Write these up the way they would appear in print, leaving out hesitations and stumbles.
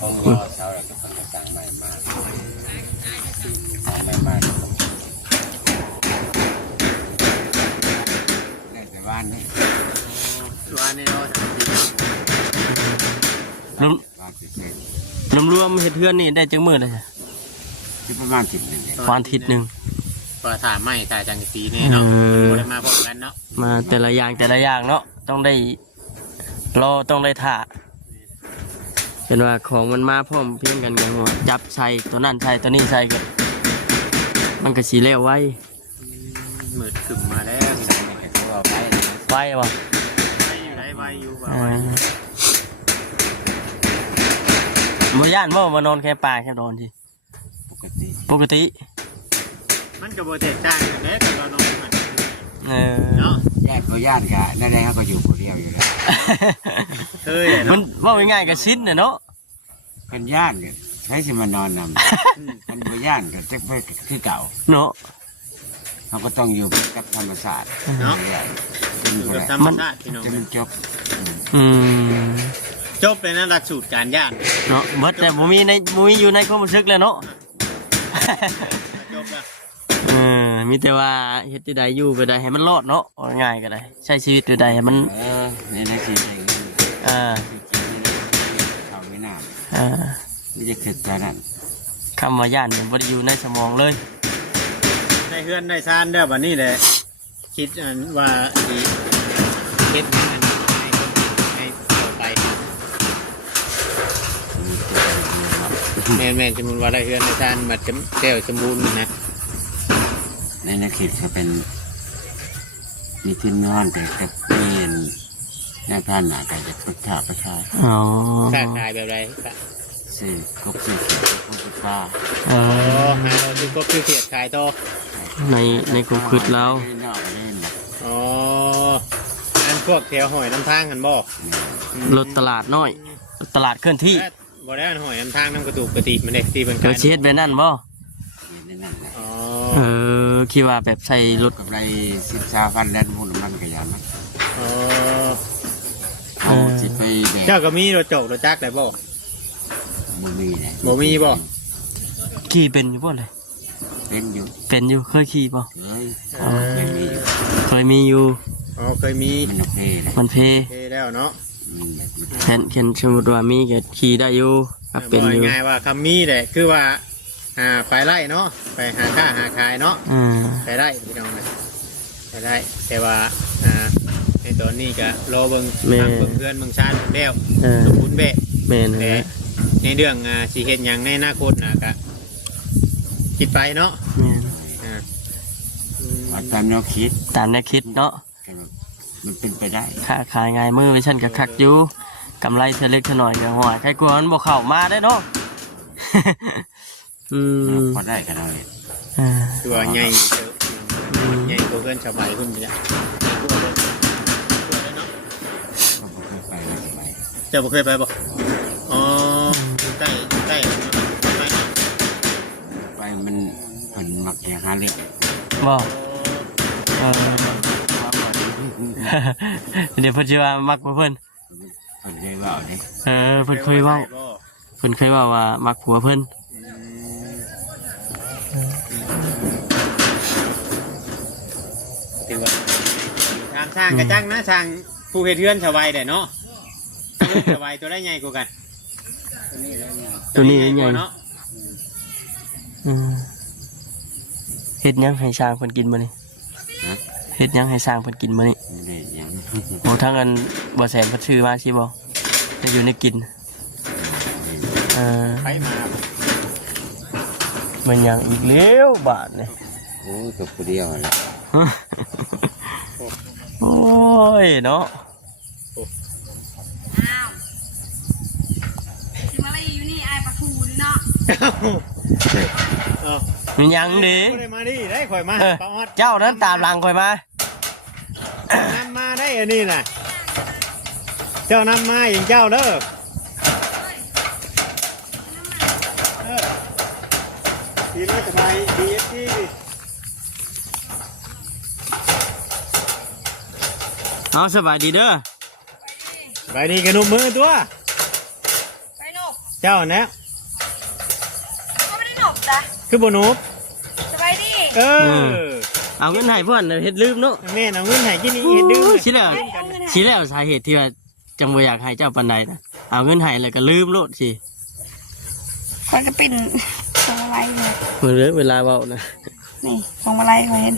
ของรอเช้าแล้วก็ต้องสั่งใหม่มากใหม่มากแต่บ้านนี่เนาะรวมเฮ็ดเพื่อนนี่ได้จังมื้อเลยที่ประมาณ10 นึงวันอาทิตย์นึงพอถามไม่ถ่ายจังสีนี่เนาะบ่ได้มาพร้อมกันเนาะมาแต่ละอย่างเนาะต้องได้รอต้องได้ท่าเป็นว่าของมันมาพร้อมเพียงกันอย่างว่าจับใส่ตัวนั้นใส่ตัวนี้ใส่ก็มันก็สิแล้วไว้มืดขึ้นมาแล้วไว้บ่ไว้อยู่บ่ย่านบ่มานอนแค่ป่าแค่นอนสิปกติมันก็บ่แตกต่างกันเด้กับเรานอนกันเนาะญาติกะได้ๆเขาก็อยู่คนเดียวอยู่แล้วมันว่าง่ายๆก็ชินน่ะเนาะเป็นญาติกันใช้สิมานอนนำมันบ่ญาติกันคือเก่าเนาะเขาก็ต้องอยู่กับธรรมชาติเนาะอยู่กับธรรมชาติพี่น้องมันจบจบเลยนะหลักสูตรการญาติเนาะเบิดแต่บ่มีอยู่ในความรู้สึกแล้วเนาะจบแล้วมีแต่ว่าเฮ็ดได้อยู่ก็ได้ให้มันรอดเนาะง่ายก็ได้ใช้ชีวิตได้ให้มันในชีวิตเขาไม่น่าไม่จะเกิดจากนั้นคำว่าย่านมันบ่ได้อยู่ในสมองเลยในเฮือนในซานเด้อบัดนี้แหละคิดว่าสิเฮ็ดงานให้ต่อไปแม่ๆสมมุติว่าได้เฮือนในซานมาแก้วสมบูรณ์นะในนักขีดเขาเป็นมีที่นอนแต่กับเพียนแนวท่านหนาแต่จะพุทธะประชาค้าขายแบบไรซื้อกบซื้อเขียดกบซื้อปลาหาเราซื้อกบซื้อเขียดขายโตในกบคืดแล้วอันพวกแถวหอยน้ำทางกันบ่รถตลาดน้อยตลาดเคลื่อนที่บ่ได้หอยน้ำทางน้ำกระตุกกระติมันเด็กตีเป็นการเช็ดไปนั่นบ่คิดว่าแบบใส่รถกับไร10,000 แลนหุ่นมันกระยานมันสิไปเจ้าก็มีรถโจกรถจักรได้บ่บ่มีบ่ขี่เป็นอยู่บ่เลยเป็นอยู่เคยขี่บ่เคยมีอยู่เคยมีมันเพแล้วเนาะเห็นสมมติว่ามีก็ขี่ได้อยู่เป็นอยู่ง่ายว่าคำมีแหละคือว่าไปไล่เนาะไปหาค่าหาขายเนาะไปได้พี่น้องไปได้แต่ว่าในตอนนี้ก็รอเบิ่งเพื่อนเบิ่งชาติแล้วสมบูรณ์แบบแต่ในเรื่องสิเฮ็ดหยังในอนาคตนะก็คิดไปเนาะตามแนวคิดเนาะมันเป็นไปได้ค่าขายง่ายมือไปชั้นกับคักอยู่กำไรเธอเล็กเธอหน่อยก็หัวใครกลัวมันบอกเข้ามาได้เนาะพอได้กันเลยตัวใหญ่ตัวเพื่อนชาวบ้านขึ้นไปแล้วเจ้าบ่เคยไปบ่ใกล้ไปมันมักแค่หาเล็กบ่เดี๋ยวเพิ่นจะว่ามักเพิ่นเคยว่าดิเพิ่นเคยว่าว่ามักผัวเพิ่นถือว่าช่างกระจังนะช่างผู้เฮ็ดเฮือนชาวไร่ได้เนาะชาวไร่ตัวได้ใหญ่กว่ากันตัวนี้ใหญ่เนาะเฮ็ดยังให้ช่างเพิ่นกินมื้อนี้เฮ็ดยังให้สร้างเพิ่นกินมื้อนี้โอ้ทั้งอันบ่แสนเพิ่นชื่อมาสิบ่จะอยู่ในกินไปมามันยังอีกแล้วบาทนี่โอ้ตัวผู้เดียวแหละโอ้ยเนาะถึงมาเลยอยู่นี่ไอ้ปลาทูนี่เนาะมันยังดิมาดิได้ข่อยมาเจ้านั้นตามหลังข่อยมาน ำมาได้อันนี้น่ะเจ้านำมาอย่างเจ้าเด้อดีมากสบายดีที่สบายดีเด้อสบายดีกันนุ่มมือตัวไปนุก เจ้านะ ก็ไม่ได้หนกจ้ะ คือบ่หนูบ สบายดี เออ เอาเงินให้เพื่อนเฮ็ดลืมเนาะ แม่เอาเงินให้กินนี่เฮ็ดดื้อ สิแล้วสิแล้วสาเหตุที่ว่าจังบ่อยากให้เจ้าปานใดนะเอาเงินให้แล้วก็ลืมโลดสิ คอยก็เป็นพวงมาลัยเนี่ย มื้อเด้อเวลาเว้านะ นี่พวงมาลัยคอยเห็น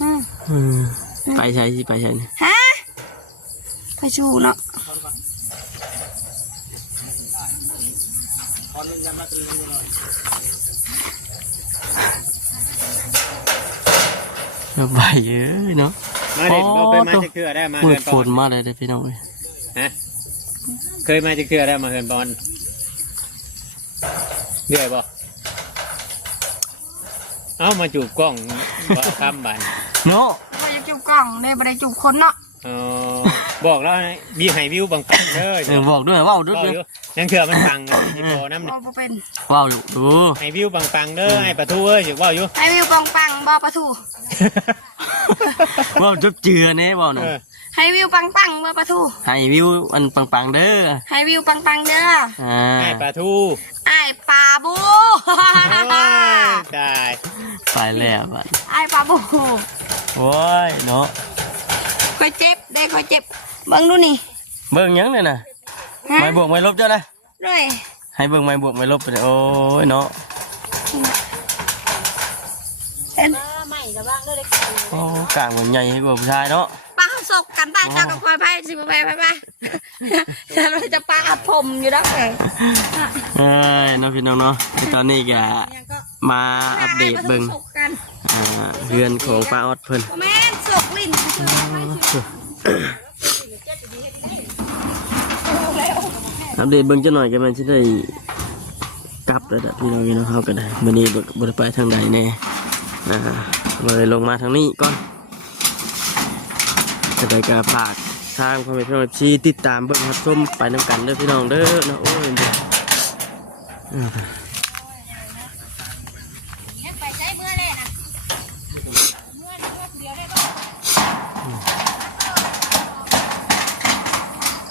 อืม อืมไปใช้สิไปใช้นี่ ฮะไปชูเนาะ ไปเยอะเนาะ มาเด็กเราเคยมาจะเคือได้มา มื เฮื ด อน ฝ บอน ล มาเลยเด้อพี่น้องเอ้ย ฮะเคยมาจะเคือได้มาเฮือนบอลเรื่อยบ่เอามาจูบกล้องบ่คำบัน เนาะ เราจะจูบกล่องเนี่ยไม่ได้จูบคนเนาะ บอกแล้วให้วิวให้วิวบางปังเด้อ บอกด้วยเว้าด้วย บอกอยู่ยังเถื่อมันปังที่โปน้ำ บ เนี่ย อเป็น เว้าลูกดู ให้วิวบางปังเด้อให้ประตูเอ้ยอยู่ว่าอยู่ ไอวิวปังปังบอประตู เว้าจับเจือแน่เว้าน่ะ ให้วิวปังปังบอประตู ให้วิวอันปังๆเด้อ ให้วิวปังปังเด้อ อ่า ให้ประตู ไอปลาบู ได้ ไปแล้วบัด ไอปลาบู โอ้ยเนาะ คอยเจ็บได้คอยเจ็บเบิ่งดูนี่ เบิ่งหยังเนี่ยน่ะ ฮะ ไม่บวกไม่ลบเจ้านะ ด้วย ให้เบิ่งไม่บวกไม่ลบไปเลยโอ้ยเนาะ เห็น โอ้กลางมันใหญ่กว่าผู้ชายเนาะ ปลาศกกันได้จ้ากับคอยไปสิไปฉันจะปลาผมอยู่แล้วไง เอ้ยเนาะพี่น้องเนาะที่ตอนนี้ก็มาอัปเดตเบิ่ง ศกกัน เรือนของป้าออดเพิ่น แม่นศกลิ้น อัปเดตเบิ่งจะหน่อยกันมันจะได้กลับแล้วพี่น้องเนาะเขาก็ได้วันนี้บ่ได้ไปทางใดแน่เลยลงมาทางนี้ก่อนจะได้กระฝากทางพ่อแม่พี่น้องที่ติดตามเบิ่งรับชมไปนำกันเด้อพี่น้องเด้อนะโอ้ยเด้อ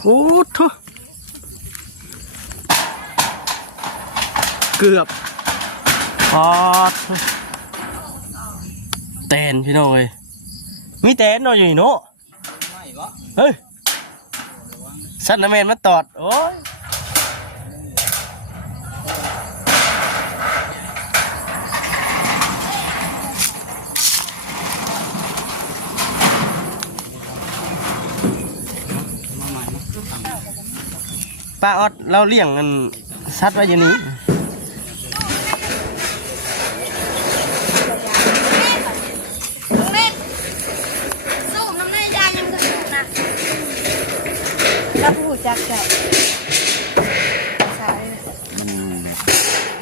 โอ้ทุเกือบพอแตนพี่น้องเอ้ยมีแตนเนาะอยู่นี่เนาะเฮ้ยสัตว์น้ำแมนมาตอดโอ้ยป้าออดเราเลี้ยงกันสัตว์ไว้อย่างนี้ เล่นสู้น้ำในยายยังกระสุนนะแล้วผู้จักแกใช่ มันแบบ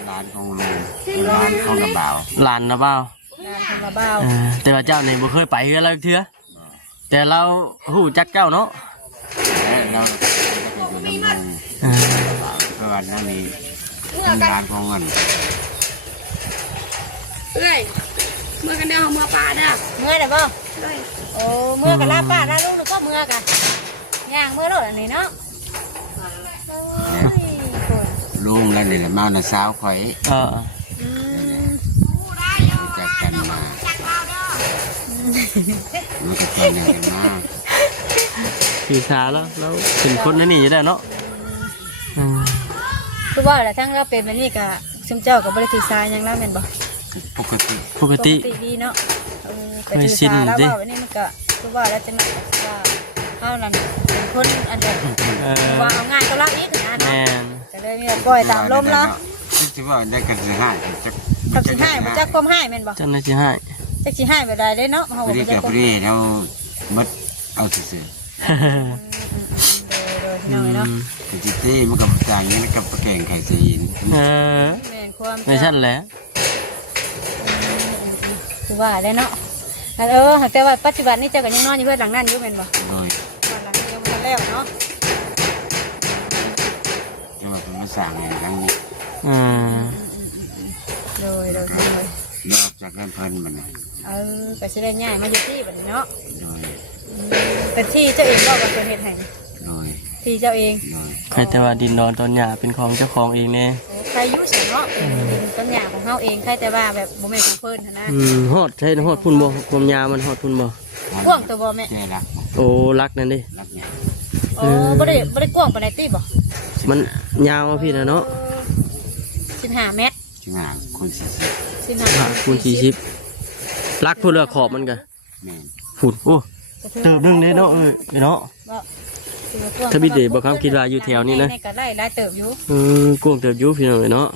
ร้านของลุงร้านของกระเบา หลานนะเปล่า ทำมาเบา แต่ว่าเจ้านี่บ่เคยไปเฮือนเราเถื่อแต่เราหูจักเจ้าเนาะ และเราไปอยู่ลำลุงเพราะว่านั่นนี่ร้านของเงิน เอ้ยเมื่อกันเดียวเมื่อปลาเด้อ เมื่อได้บ่ ด้วย โอ้เมื่อกับลาป้าลาลูกหรือก็เมื่อกันย่างเมื่อโลดอันนี้เนาะ ลุงแล้วนี่แหละมาในสาวข่อย เออ รู้จักกันมารู้จักกันกันมา คือชาแล้วแล้วเป็นคนนั่นนี่อยู่ได้วเนาะอืม คือว่าแหละทั้งเราเป็นแบบนี้กับชุมเจ้ากับบริษัททรายยังรับเป็นบ่ ปกติ ปกติ ดีเนาะแต่ถือทรายแล้วว่าวันนี้มันก็คือว่าแล้วจะหนักว่าเอานั่นเป็นคนอันเดียว ว่าเอาง่ายก็รักนี้ถึงอัน แม เนาะ น ก็เลยมีปล่อยตามลมแล้ว ที่ว่าได้กันสิให้จะ กับสิให้มันจะความให้แม่นบ่ เจ้าหน้าที่ให้ จะสิให้แบบใดได้เนาะเฮา พ บ่ อดี จะ กับ ค พ วา อ ม ดีเรามัดเอาซื่อ โดยเนาะ ๆคือที่มันกับจางนี้แล้วกับประแกงไข่สีน เออ แม่นความ ไม่ใช่แหละ คือว่าได้เนาะแต่ว่าปัจจุบันนี้เจ้าก็ยังนอนอยู่เพื่อนหลังนั้นอยู่แม่นบ่ โดย หลังนี้ยังบ่ทันแล้วเนาะ จังหวัดเป็นภาษาไงทั้งนี้ อืม โดย นอกจากเล่นเพลินมัน ก็สิได้ง่ายมาอยู่ที่บัดนี้เนาะ โดย เป็นที่เจ้าเองก็ว่าเป็นเฮ็ดให้ โดย ที่ ที่เจ้าเอง โดย ใครแต่ว่าดินดอนต้นหญ้าเป็นของเจ้าของเองเนี่ย ใครยุ่งเนาะเป็นต้นหญ้าของเฮาเองใครแต่ว่าแบบบ่แม่นของเพิ่นนะ ฮอดใช่ฮอดพุ่นบ่ความยาวมันฮอดพุ่นบ่ กว้างตัวบ่แม่ เจ๊รัก โอ้รักนั่นดิ รักเนี่ย โอ้บ่ได้กว้างปานใดติบ่ มันยาวอะพี่นะเนาะ 15 เมตร ที่มาคนเสียสิ 15 คูณ40รักพุ่นละขอบมันก็ แม่น พุ่นโอ้เติบนึงเด้เนาะเนาะถ้าพี่เดชบ่คำคิดว่าอยู่แถวนี้นะ ก็ไล่หลายเติบอยู่ กวางเติบอยู่พี่น้องเนาะ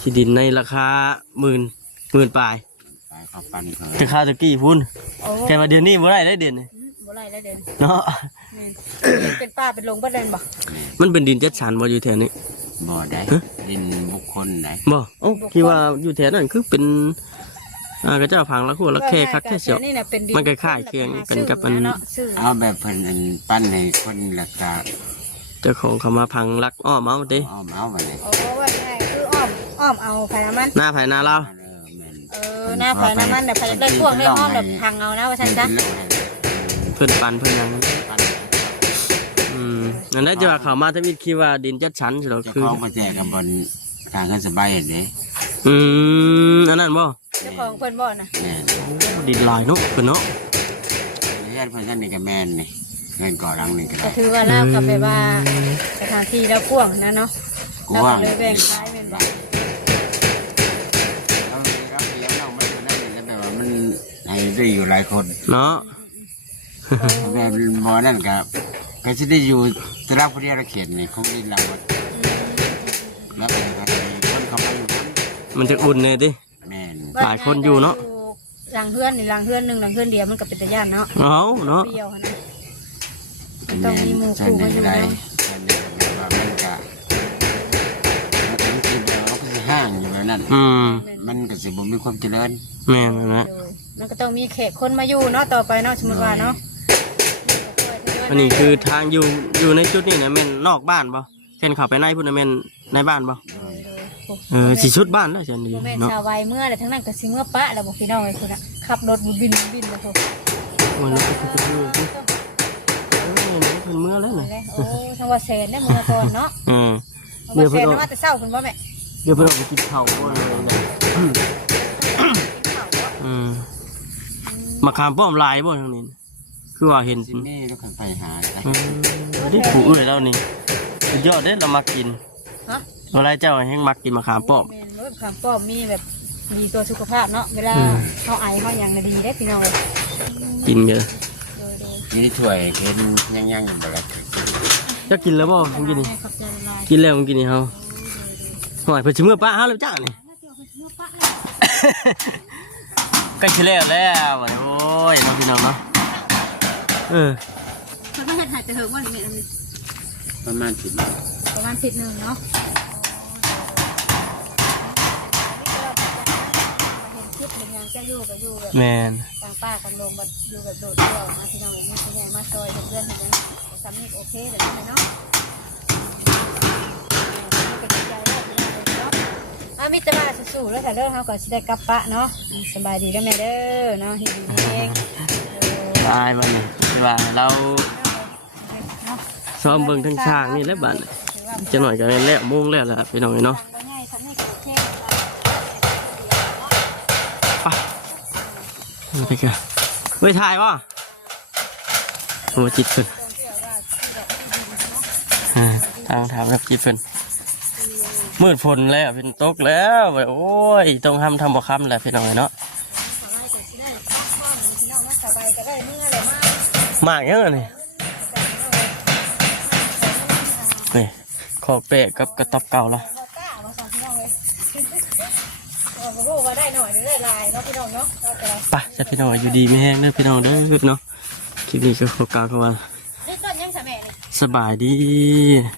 ที่ดินในราคาหมื่นปลาย ไปเขาปั้นเขา จะค่าตะกี้พุ่น โอ้ แต่ว่าเดือนนี้บ่ได้ได้เดือนนี้ บ่ไล่แล้วเด้ เนาะ เป็นป้าเป็นลงบ่ได้บ่ มันเป็นดินจัดสรรบ่อยู่แถวนี้ บ่ได้ดินบุคคลไหน บ่โอ้คิดว่าอยู่แถวนั้นคือเป็นกระเจ้าพังละคู่ละแค่คักแค่เสียว นี่น่ะเป็นดิน มันคล้ายๆเคียงกันกับมัน ซื้อ เอาแบบเพิ่นอันปั้นให้คนราคา เจ้าของเขามาพังลักอ้อมเอาเด้ เอามาเลย โอ้ว่าง่ายคืออ้อมเอาไผน้ำมัน หน้าไผหน้าเรา แม่น หน้าไผน้ำมันแต่ไผได้พวกได้อ้อมแบบพังเอานะว่าซั่นซะ เพิ่นปันเพิ่นหยัง ปั้น นั่นได้จะว่าเขามาทวิตคิดว่าดินจัดสรรสิหรอ จะ คือ คล้องมาแจกกับบนทางเงินสบายเห็นไหม อันนั้นบ่ เจ้าของเพิ่นบ่น่ะ แม่น ดินหลายเนาะเพิ่นเนาะ ญาติเพื่อนนี่กับแม่นนี่แม่นก่อรังนี่ก็ ก็ ได้ ถือว่าลาวกับแบบว่าสถานที่แล้วกว้างนะเนาะ กู แล้ว ว่า ก็เลยแบ่งขายเป็นบ่ เรารับเลี้ยงเราไม่ได้แล้วแบบว่ามันให้ได้อยู่หลายคน เนาะ แบบหมอนั่นกับก็จะได้อยู่ตราผู้เดียวเราเขียนนี่คงดินเราหมดแล้วเป็นคนเขาไปอยู่คน มันจะอุ่นเลยดิ แม่น หลายคนอยู่เนาะ หลังเฮือนนี่หลังเฮือนหนึงหลังเฮือนเดียวมันก็เป็นตาย่านเนาะ เอาเนาะ เปรี้ยวหั่นนะ แม่นฉันนี่ก็ได้ฉันนี่ก็แบบว่ามันก็มันเป็นที่แบบว่าคือห้างอยู่แบบนั้น มันก็สิบ่มีความเจริญ แม่นนะ โดยมันก็ต้องมีแขกคนมาอยู่เนาะต่อไปเนาะสมมติว่าเนาะ อันนี้คือทางอยู่ในจุดนี้นะแม่นนอกบ้านบ่เช่นเข้าไปในพุ่นน่ะแม่นในบ้านบ่สิชุดบ้านแล้วจังดี โมเมนต์ เนาะ ชาวไวเมื่อแต่ทั้งนั้นก็สิเมื่อปะแล้วบอกพี่น้องไอ้คนน่ะขับรถบินแล้วพวก วันนี้ก็คือเพิ่นเมื่อแล้วน่ะ โอ้ทั้งว่าแสนได้เมื่อก่อนเนาะ เดี๋ยว แส เพิ่น น เอา ว่าแต่เศร้าคุณบ่แม่ เดี๋ยวเพิ่นเอาไปกินข้าวบ่เลยมาขามป้อมลายบ่ทางนี้คือว่าเห็น สินี่แล้วคนไปหาได้ ได้ผู้อื่นแล้วนี่สุดยอดเด้เรามากิน ฮะ อะไรเจ้าแห้งมักกินมะขามป้อม แม่นรถขามป้อมมีแบบดีตัวสุขภาพเนาะเวลาเขาไอเขาอย่างน่ะดีได้พี่น้องเลย กินเยอะ นี่ถ้วยเห็นย่างๆอยู่บ่ล่ะ จะกินแล้วบ่เมื่อกี้นี่ ขอบใจละลาย กินแล้วเมื่อกี้นี่เฮาหน่อยเพิ่นสิมื้อป้าเฮาแล้วจ้านี่ใกล้สิแล้วแล้วโอ้ยน้องพี่น้องเนาะเพิ่นมาเฮ็ดให้แต่เฮิงว่านี่แม่ ประมาณ10 ประมาณ10นึงเนาะคิดเป็นยังจะอยู่ก็อยู่แบบ แม่น ต่างป้าต่างลงแบบอยู่แบบโดดเดี่ยวมาพี่น้องนี่เป็นไงมาซอยเพื่อนๆเห็นไหมสามีโอเคเลยใช่ไหมเนาะเป็นใจได้พี่น้องเลยเนาะมิตรมาสู้ๆแล้วแต่เด้อเขาก็สิได้กลับปะเนาะสบายดีแล้วแม่เด้อเนาะเฮ็ดดีเอง ตายบ่นี่ใช่ว่าเราซ้อมเบิ่งทั้งช่างนี่แหละบัดนี้จะหน่อยก็แล้วโมงแล้วล่ะพี่น้องเนาะไปกันเว้ยถ่ายวะโอ้จิตเพิ่นทางถามกับจิตเพิ่นมืดฝนแล้วเป็นตกแล้วโอ้ยต้องทำบ่คำแหละพี่น้องเนาะมากยังไงนี่นี่ขอเปะกับกระต๊อบเก่าละไปจะพี่น้องอยู่ดีไม่แห้งเด้อพี่น้องเด้อเนาะคลิปนี้ก็ขอกล่าวคำว่าสบายดี